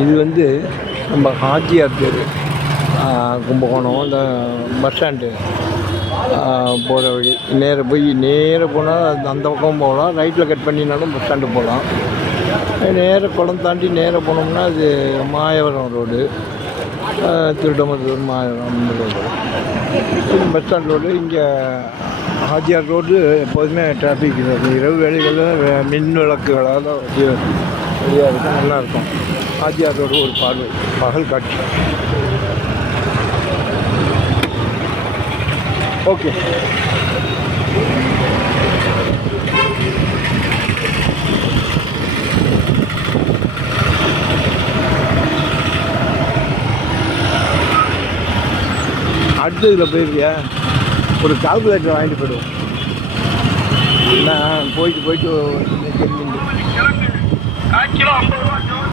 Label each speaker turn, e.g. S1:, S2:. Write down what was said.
S1: இது வந்து நம்ம ஹாஜியார் பேர் கும்பகோணம் இந்த பஸ் ஸ்டாண்டு போகிற வழி. நேராக போய் நேராக போனால் அந்த அந்த பக்கம் போகலாம். ரைட்டில் கட் பண்ணினாலும் பஸ் ஸ்டாண்டு போகலாம். நேராக குளம் தாண்டி நேராக போனோம்னா அது மாயவரம் ரோடு திருடமத்தூர் மாயவரம் ரோடு இது பஸ் ஸ்டாண்ட் ரோடு இங்கே ஹாஜியார் ரோடு எப்போதுமே டிராஃபிக் இரவு வேலைகளில் மின் விளக்குகளால் வழியாக இருக்கும். நல்லாயிருக்கும் ஹாஜியார் ஒரு பார்வை பகல் காட்சி. ஓகே. அடுத்த இதில் போயிருக்கியா? ஒரு கால்குலேட்டர் வாங்கிட்டு போயிடுவோம். நான் போயிட்டு போயிட்டு
S2: 希望